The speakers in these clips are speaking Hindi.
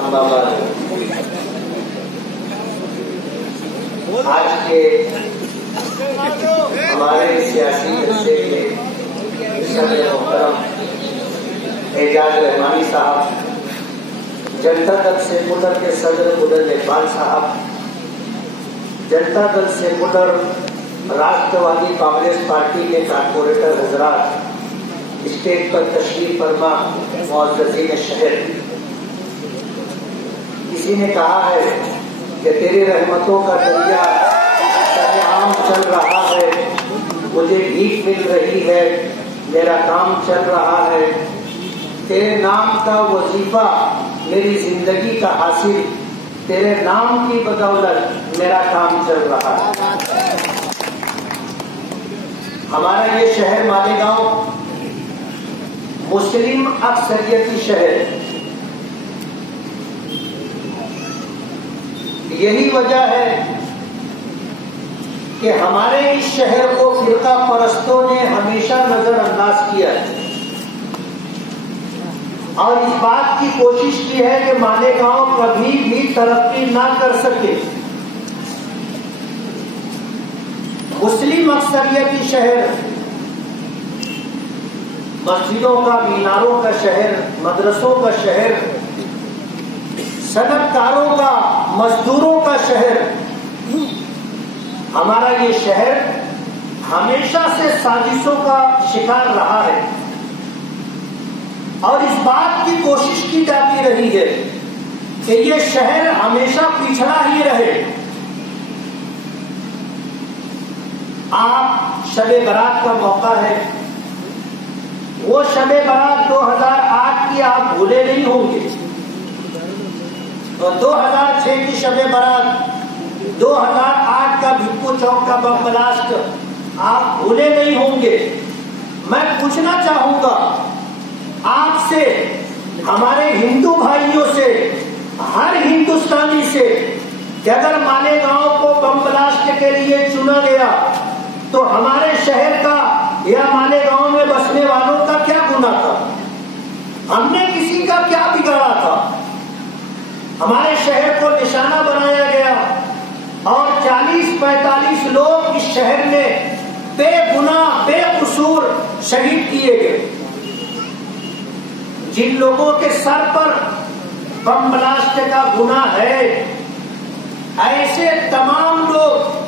अम्बाबाद। आज के हमारे सियासी जलसे के सदर मोहतरम एजाज रहमानी साहब, जनता दल से मुडर के सदर मुडर इकबाल साहब, जनता दल से मुडर राष्ट्रवादी कांग्रेस पार्टी के कारपोरेटर हजरात, स्टेज पर तशरीफ फरमा मुअज़्ज़ज़ीन शहर। किसी ने कहा है कि तेरी रहमतों का दरिया सरेआम चल रहा है, मुझे भीख मिल रही है, मेरा काम चल रहा है, तेरे नाम का वजीफा मेरी जिंदगी का हासिल, तेरे नाम की बदौलत मेरा काम चल रहा है। हमारा ये शहर मालेगांव मुस्लिम अक्सरियती शहर, यही वजह है कि हमारे इस शहर को फिरका परस्तों ने हमेशा नजरअंदाज किया है और इस बात की कोशिश की है कि मालेगांव कभी भी तरक्की ना कर सके। मुस्लिम अक्सरियती शहर, मस्जिदों का, मीनारों का शहर, मदरसों का शहर, सनतकारों का, मजदूरों का शहर। हमारा ये शहर हमेशा से साजिशों का शिकार रहा है और इस बात की कोशिश की जाती रही है कि ये शहर हमेशा पिछड़ा ही रहे। आप शबे बारात का मौका है, वो शबे बारात 2008 की आप भूले नहीं होंगे, तो 2006 की शबे बारात, 2008 का भिक्कू चौक का बम ब्लास्ट आप भूले नहीं होंगे। मैं पूछना चाहूंगा आपसे, हमारे हिंदू भाइयों से, हर हिंदुस्तानी से, कि अगर मालेगांव को बम ब्लास्ट के लिए चुना गया तो हमारे शहर का या मालेगांव में बसने वालों का क्या गुनाह था? हमने किसी का क्या बिगाड़ा था? हमारे शहर को निशाना बनाया गया और 40-45 लोग इस शहर में बेगुनाह बेकसूर शहीद किए गए। जिन लोगों के सर पर बम ब्लास्ट का गुनाह है, ऐसे तमाम लोग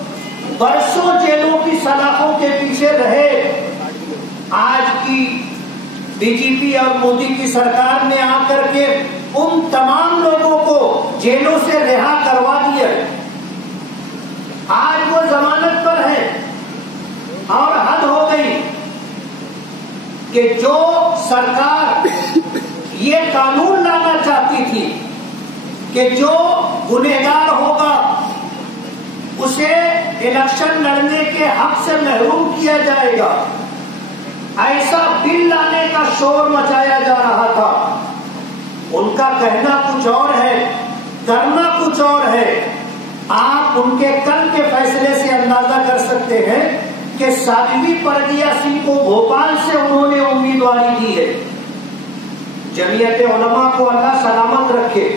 बरसों जेलों की सलाखों के पीछे रहे। आज की बीजेपी और मोदी की सरकार ने आकर के उन तमाम लोगों को जेलों से रिहा करवा दिया। आज वो जमानत पर है और हद हो गई कि जो सरकार ये कानून लाना चाहती थी कि जो गुनहगार होगा उसे इलेक्शन लड़ने के हक से महरूम किया जाएगा, ऐसा बिल लाने का शोर मचाया जा रहा था। उनका कहना कुछ और है, करना कुछ और है। आप उनके कल के फैसले से अंदाजा कर सकते हैं कि साध्वी प्रज्ञा सिंह को भोपाल से उन्होंने उम्मीदवारी दी है। जमीयत उलमा को अल्लाह सलामत रखे।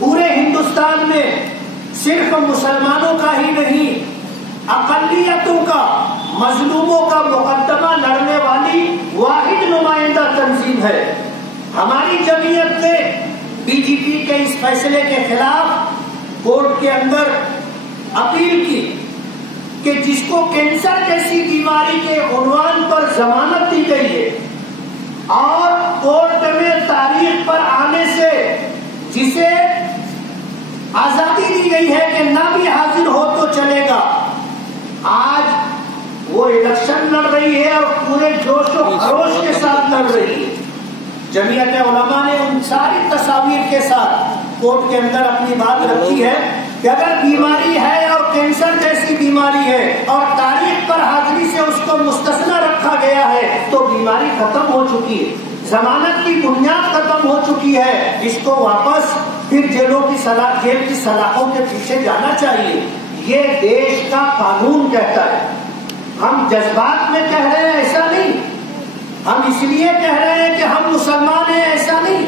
पूरे हिंदुस्तान में सिर्फ मुसलमानों का ही नहीं, अक़लियतों का, मजलूमों का मुकद्दमा लड़ने वाली वाहिद नुमाइंदा तंजीम है। हमारी जमीयत ने बीजेपी के इस फैसले के खिलाफ कोर्ट के अंदर अपील की कि जिसको कैंसर जैसी बीमारी के उन्वान पर जमानत दी गई है और कोर्ट में तारीख पर आने से जिसे आजादी दी गई है कि ना भी हाजिर हो तो चलेगा, आज वो इलेक्शन लड़ रही है और पूरे जोश और खरोश के साथ लड़ रही है। जमीयत उलमा ने उन सारी तस्वीर के साथ कोर्ट के अंदर अपनी बात रखी है कि अगर बीमारी है और कैंसर जैसी बीमारी है और तारीख पर हाजिरी से उसको मुस्तस्ना रखा गया है तो बीमारी खत्म हो चुकी है, जमानत की बुनियाद खत्म हो चुकी है। इसको वापस फिर जेल की सलाखों के पीछे जाना चाहिए। ये देश का कानून कहता है। हम जज्बात में कह रहे हैं ऐसा नहीं, हम इसलिए कह रहे हैं कि हम मुसलमान हैं ऐसा नहीं।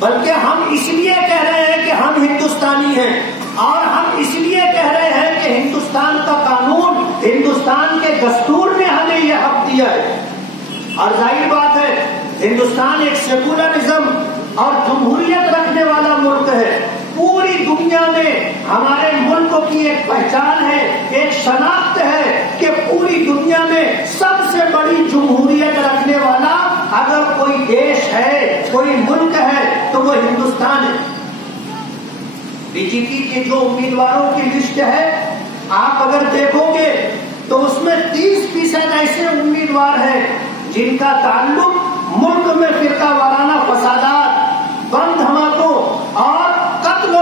बल्कि हम इसलिए कह रहे हैं कि हम हिंदुस्तानी हैं, और हम इसलिए कह रहे हैं कि हिंदुस्तान का कानून, हिंदुस्तान के दस्तूर ने हमें यह हक दिया है। और जाहिर बात है, हिंदुस्तान एक सेकुलरिज्म और जमहूरियत रखने वाला मुल्क है। पूरी दुनिया में हमारे मुल्क की एक पहचान है, एक शनाख्त है कि पूरी दुनिया में सबसे बड़ी जमहूरियत रखने वाला अगर कोई देश है, कोई मुल्क है, तो वो हिंदुस्तान है। बीजेपी के जो उम्मीदवारों की लिस्ट है, आप अगर देखोगे तो उसमें 30% ऐसे उम्मीदवार हैं जिनका ताल्लुक मुल्क में फिरका वाराना फसादात, बम धमाकों और कत्ल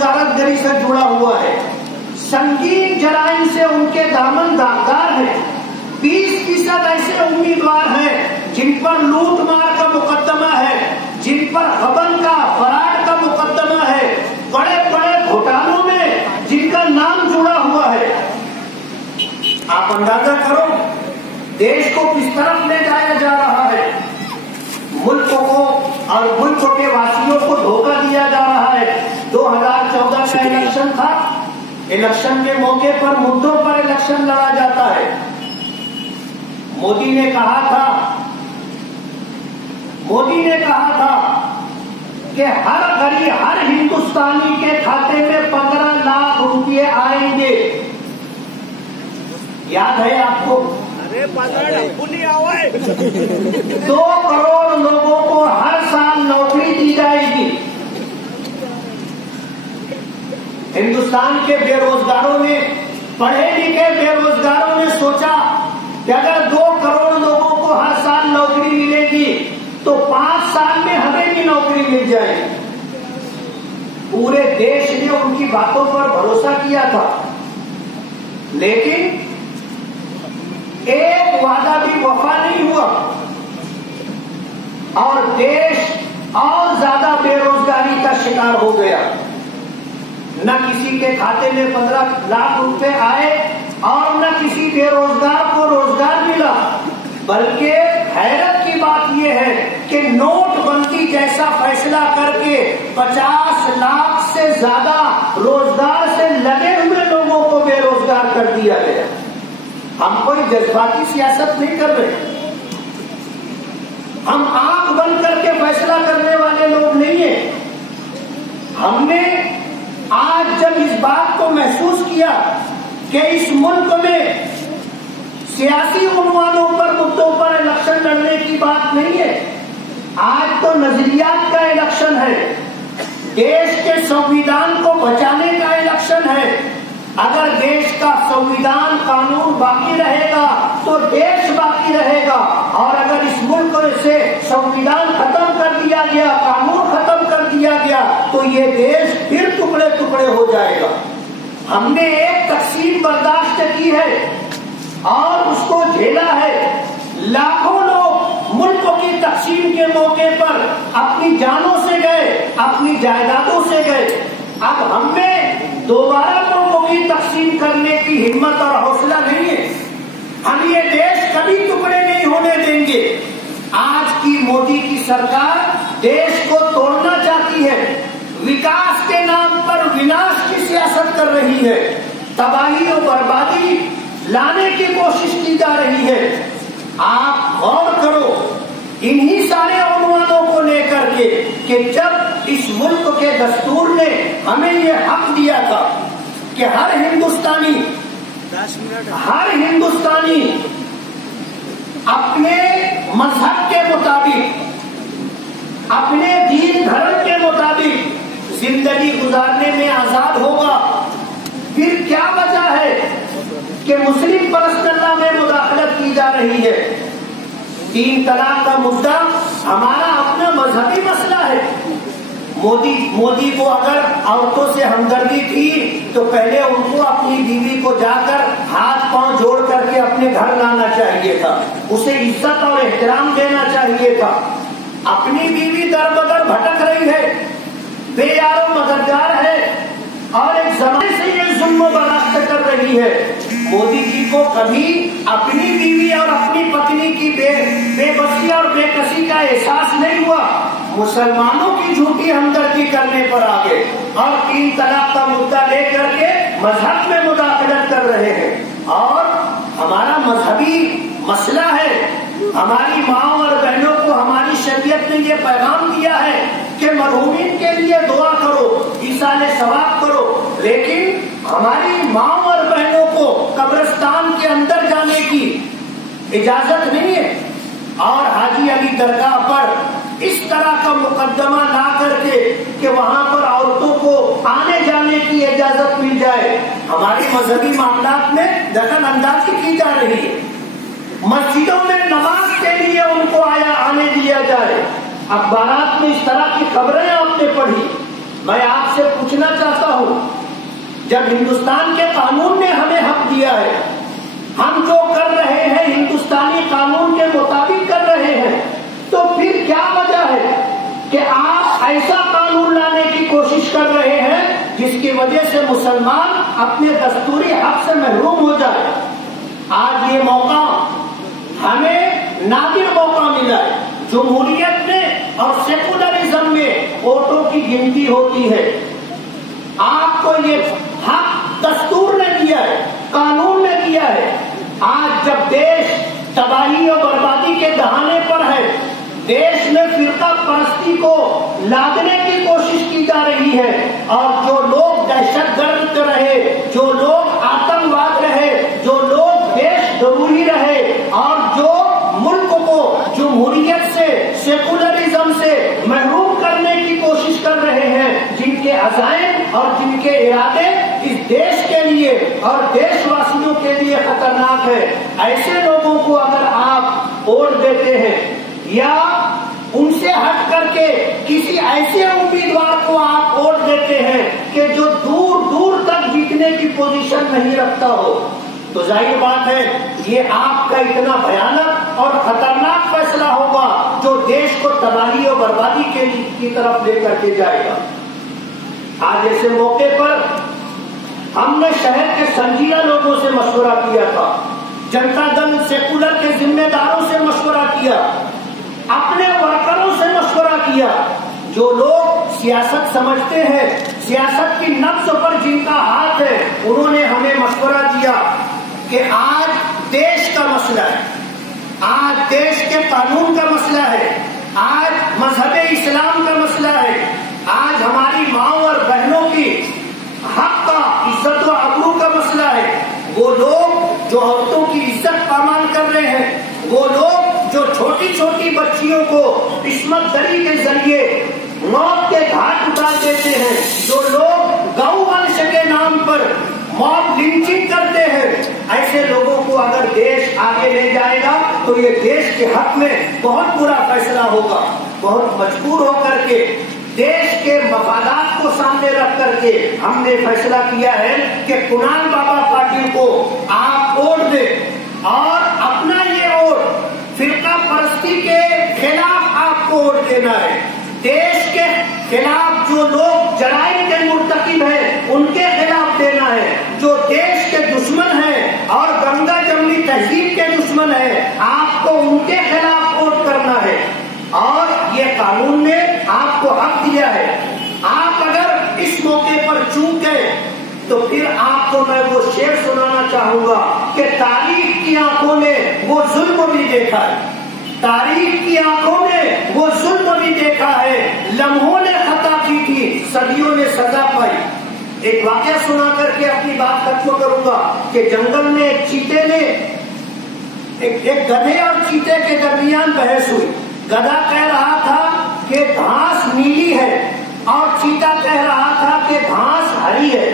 गारतगरी से जुड़ा हुआ है। संगीन जराइम से उनके दामन दागदार है। 20% ऐसे उम्मीदवार हैं जिन पर लूट मार का मुकदमा है, जिन पर गबन का, फराड का मुकदमा है, बड़े बड़े घोटालों में जिनका नाम जुड़ा हुआ है। आप अंदाजा करो देश को किस तरफ ले जाया जा रहा है। मुल्क को और मुल्क के वासियों को धोखा दिया जा रहा है। 2014 का इलेक्शन था, इलेक्शन के मौके पर मुद्दों पर इलेक्शन लड़ा जाता है। मोदी ने कहा था कि हर गरीब, हर हिंदुस्तानी के खाते में 15 लाख रुपए आएंगे। याद है आपको? 2 करोड़ लोगों को हर साल नौकरी दी जाएगी। हिंदुस्तान के बेरोजगारों ने, पढ़े लिखे बेरोजगारों ने सोचा कि अगर 2 करोड़ लोगों को हर साल नौकरी मिलेगी तो 5 साल में हमें भी नौकरी मिल जाएगी। पूरे देश ने उनकी बातों पर भरोसा किया था, लेकिन एक वादा भी वफा नहीं हुआ और देश और ज्यादा बेरोजगारी का शिकार हो गया। न किसी के खाते में 15 लाख रुपए आए और न किसी बेरोजगार को रोजगार मिला। बल्कि हैरत की बात यह है कि नोटबंदी जैसा फैसला करके 50 लाख से ज्यादा रोजगार से लगे हुए लोगों को बेरोजगार कर दिया गया। हम कोई जज्बाती सियासत नहीं कर रहे, हम आंख बंद करके फैसला करने वाले लोग नहीं है। हमने आज जब इस बात को महसूस किया कि इस मुल्क में सियासी उन्वानों पर, मुद्दों पर इलेक्शन लड़ने की बात नहीं है, आज तो नजरियात का इलेक्शन है, देश के संविधान को बचाने का इलेक्शन है। अगर देश का संविधान कानून बाकी रहेगा तो देश बाकी रहेगा, और अगर इस मुल्क से संविधान खत्म कर दिया गया, कानून खत्म कर दिया गया, तो ये देश फिर टुकड़े टुकड़े हो जाएगा। हमने एक तकसीम बर्दाश्त की है और उसको झेला है। लाखों लोग मुल्क की तकसीम के मौके पर अपनी जानों से गए, अपनी जायदादों से गए। अब हमें दोबारा मुल्क की तकसीम करने की हिम्मत और हौसला नहीं है। हम ये देश कभी टुकड़े नहीं होने देंगे। आज की मोदी की सरकार देश को तोड़ना चाहती है, विकास के नाम पर विनाश की सियासत कर रही है, तबाही और बर्बादी लाने की कोशिश की जा रही है। आप गौर करो इन्हीं सारे अनुमानों को लेकर के कि जब इस मुल्क के दस्तूर ने हमें ये हक दिया था कि हर हिंदुस्तानी अपने मजहब के मुताबिक, अपने दीन धर्म के मुताबिक जिंदगी गुजारने में आजाद होगा। फिर क्या वजह है कि मुस्लिम पर्सनल लॉ में मुदाखलत की जा रही है? 3 तलाक का मुद्दा हमारा अपना मजहबी मसला है। मोदी को अगर औरतों से हमदर्दी थी तो पहले उनको अपनी बीवी को जाकर हाथ पांव जोड़ करके अपने घर लाना चाहिए था, उसे इज्जत और एहतराम देना चाहिए था। अपनी बीवी दर बदर भटक रही है, बेयारो मददगार है और एक जमाने से ये जुल्म बर्दाश्त कर रही है। मोदी जी को कभी अपनी बीवी और अपनी पत्नी की बेबसी और बेकसी का एहसास नहीं हुआ। मुसलमानों की झूठी हमदर्दी करने पर आ गए और 3 तलाक का मुद्दा लेकर के मजहब में मुदाखलत कर रहे हैं। और हमारा मजहबी मसला है, हमारी माँ और बहनों को हमारी शरीयत ने ये पैगाम दिया है कि मरहूमीन के लिए दुआ करो, ईसाले सवाब करो, लेकिन हमारी माँ और बहनों को कब्रिस्तान के अंदर जाने की इजाजत नहीं है। और हाजी अली दरगाह पर इस तरह का मुकदमा ला करके कि वहां पर औरतों को आने जाने की इजाजत मिल जाए, हमारे मजहबी मामलात में दखल अंदाजी की जा रही है। मस्जिदों में नमाज के लिए उनको आने दिया जाए। अखबारात में इस तरह की खबरें आपने पढ़ी। मैं आपसे पूछना चाहता हूं, जब हिंदुस्तान के कानून ने हमें हक दिया है, हम जो कर रहे हैं हिंदुस्तानी कानून के मुताबिक कर रहे हैं, तो फिर क्या वजह है कि आप ऐसा कानून लाने की कोशिश कर रहे हैं जिसकी वजह से मुसलमान अपने दस्तूरी हक से महरूम हो जाए। आज ये मौका हमें नादिर मौका मिला है। जमहूरियत में और सेकुलरिज्म में वोटों की गिनती होती है। आपको ये हक दस्तूर ने दिया है, कानून ने दिया है। आज जब देश तबाही और बर्बादी के दहाने पर है, देश में फिरका परस्ती को लादने की कोशिश की जा रही है, और जो लोग दहशतगर्द रहे, जो लोग आतंकवाद रहे, जो लोग देशद्रोही रहे, और जो मुल्क को जमहूरियत से, सेकुलरिज्म से महरूम करने की कोशिश कर रहे हैं, जिनके अज़ाइम और जिनके इरादे इस देश के लिए और देशवासियों के लिए खतरनाक है, ऐसे लोगों को अगर आप वोट देते हैं या उनसे हट करके किसी ऐसे उम्मीदवार को आप वोट देते हैं कि जो दूर दूर तक जीतने की पोजीशन नहीं रखता हो, तो जाहिर बात है ये आपका इतना भयानक और खतरनाक फैसला होगा जो देश को तबाही और बर्बादी की तरफ लेकर के जाएगा। आज ऐसे मौके पर हमने शहर के संजीदा लोगों से मशवरा किया था, जनता दल सेकुलर के जिम्मेदारों से मशवरा किया, अपने वर्करों से मशवरा किया। जो लोग सियासत समझते हैं, सियासत की नब्ज पर जिनका हाथ है, उन्होंने हमें मशवरा दिया कि आज देश का मसला है, आज देश के कानून का मसला है, आज मजहब इस्लाम का मसला है, आज हमारी माँ और बहनों की हक का, इज्जत व अबरू का मसला है। वो लोग जो औरतों की इज्जत पामाल कर रहे हैं, वो लोग जो छोटी छोटी बच्चियों को इस्मत दरी के जरिए मौत के घाट उतार देते हैं, जो लोग गौ वंश के नाम पर मौत लिंचिंग करते हैं, ऐसे लोगों को अगर देश आगे ले जाएगा तो ये देश के हक में बहुत बुरा फैसला होगा। बहुत मजबूर होकर के देश के मफादात को सामने रख करके हमने फैसला किया है कि कुणाल बाबा पाटिल को आप वोट दें और अपना ये वोट फिरका परस्ती के खिलाफ आपको वोट देना है। देश के खिलाफ जो लोग जराइम के मुर्तकिब हैं उनके खिलाफ देना है। जो देश के दुश्मन हैं और गंगा जमनी तहजीब के दुश्मन हैं, आपको उनके खिलाफ वोट करना है। और ये कानून ने आपको हक दिया है। आप अगर इस मौके पर चूक गए तो फिर आपको मैं वो शेर सुनाना चाहूंगा कि तारीख की आंखों ने वो जुल्म भी देखा है, तारीख की आंखों ने वो जुल्म भी देखा है, लम्हों ने खता की थी, सदियों ने सजा पाई। एक वाकया सुना करके अपनी बात खत्म करूंगा कि जंगल में एक चीते ने एक गधे और चीते के दरमियान बहस हुई। गधा कह रहा था कि घास नीली है और चीता कह रहा था कि घास हरी है।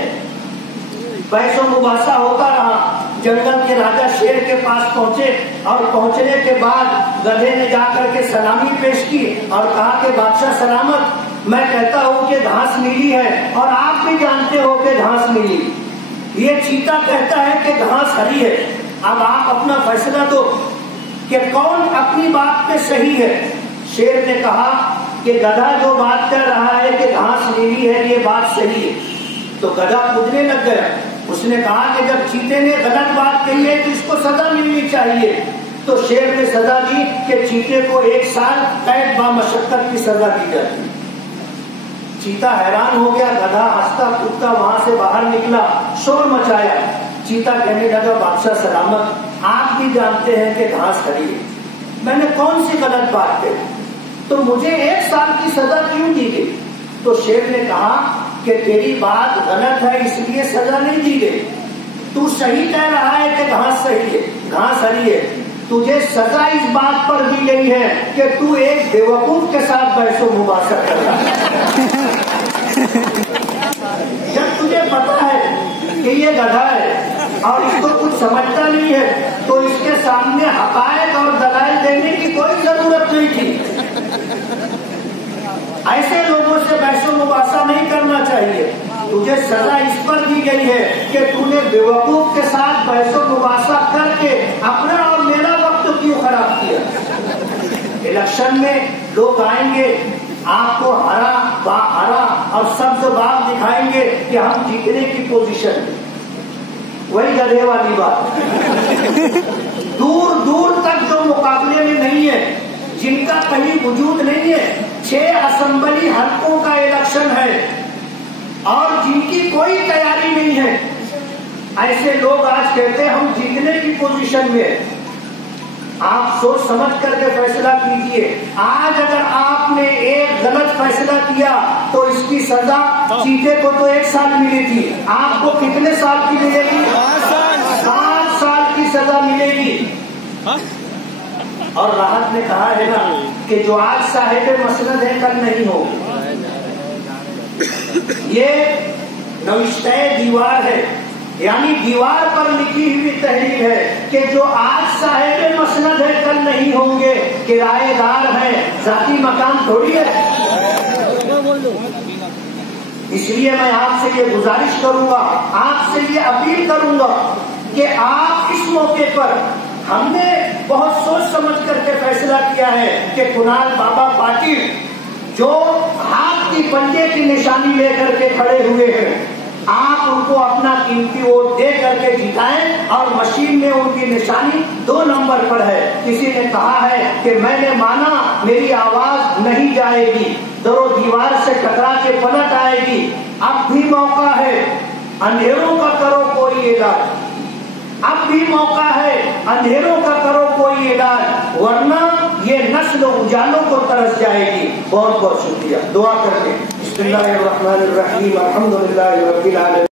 बहसों मुबासा होता रहा। जंगल के राजा शेर के पास पहुंचे और पहुंचने के बाद गधे ने जाकर के सलामी पेश की और कहा कि बादशाह सलामत, मैं कहता हूं कि घास नीली है और आप भी जानते हो कि घास नीली। ये चीता कहता है कि घास हरी है। अब आप अपना फैसला दो कि कौन अपनी बात पे सही है। शेर ने कहा कि गधा जो बात कर रहा है कि घास नीली है, ये बात सही है। तो गधा कूदने लग गया। उसने कहा कि जब चीते ने गलत बात कही है तो इसको सजा मिलनी चाहिए। तो शेर ने सजा दी कि चीते को 1 साल कैद बामशक्कत की सजा दी जाती। चीता हैरान हो गया, गधा हंसता कूदता वहां से बाहर निकला, शोर मचाया। चीता कहने लगा, बादशाह सलामत, आप भी जानते हैं कि घास हरी है, मैंने कौन सी गलत बात कही, तो मुझे 1 साल की सजा क्यों दी गई? तो शेर ने कहा कि तेरी बात गलत है इसलिए सजा नहीं दी गई, तू सही कह रहा है कि घास सही है, घास हरी है, तुझे सजा इस बात पर दी गई है कि तू एक बेवकूफ के साथ बहसो मुबासा कर रहा है। जब तुझे पता है कि ये गधा है और इसको कुछ समझता नहीं है तो इसके सामने हकायक और दलाइल देने की कोई जरूरत नहीं थी। ऐसे लोगों से बहसो मुबासा नहीं करना चाहिए। तुझे सजा इस पर दी गई है कि तूने बेवकूफ के साथ बहसो मुबासा करके अपना और मेरा वक्त क्यों खराब किया। इलेक्शन में लोग आएंगे, आपको हरा और सब्ज बाग दिखाएंगे कि हम जीतने की पोजीशन में, वही गधे वाली बात। दूर दूर तक जो मुकाबले में नहीं है, जिनका कहीं वजूद नहीं है, 6 असेंबली हलकों का इलेक्शन है और जिनकी कोई तैयारी नहीं है, ऐसे लोग आज कहते हैं हम जीतने की पोजीशन में। आप सोच समझ करके फैसला कीजिए। आज अगर आपने एक गलत फैसला किया तो इसकी सजा चीते को तो 1 साल मिली थी, आपको कितने साल की मिलेगी? 7 साल की सजा मिलेगी। और राहत ने कहा है ना कि जो आज साहिब मसनद है कल नहीं हो। ये नविश्ते दीवार है, यानी दीवार पर लिखी हुई तहरीर है कि जो आज साहिब मसनद है कल नहीं होंगे, किराएदार है, जाती मकान थोड़ी है। इसलिए मैं आपसे ये गुजारिश करूंगा, आपसे ये अपील करूंगा कि आप इस मौके पर, हमने बहुत सोच समझ करके फैसला किया है कि कुणाल बाबा पाटिल जो हाथ की पंजे की निशानी लेकर के खड़े हुए हैं, आप उनको अपना कीमती वोट दे करके जिताएं और मशीन में उनकी निशानी 2 नंबर पर है। किसी ने कहा है कि मैंने माना मेरी आवाज नहीं जाएगी, दरो दीवार से टकरा के पलट आएगी। अब भी मौका है, अंधेरों का करो कोई इलाज, अब भी मौका है, अंधेरों का करो कोई इलाज, वरना ये नस्ल उजालों को तरस जाएगी। बहुत बहुत शुक्रिया। दुआ करके बिस्मिल्लाहिर्रहमानिर्रहीम, अल्हम्दुलिल्लाहि रब्बिल आलमीन।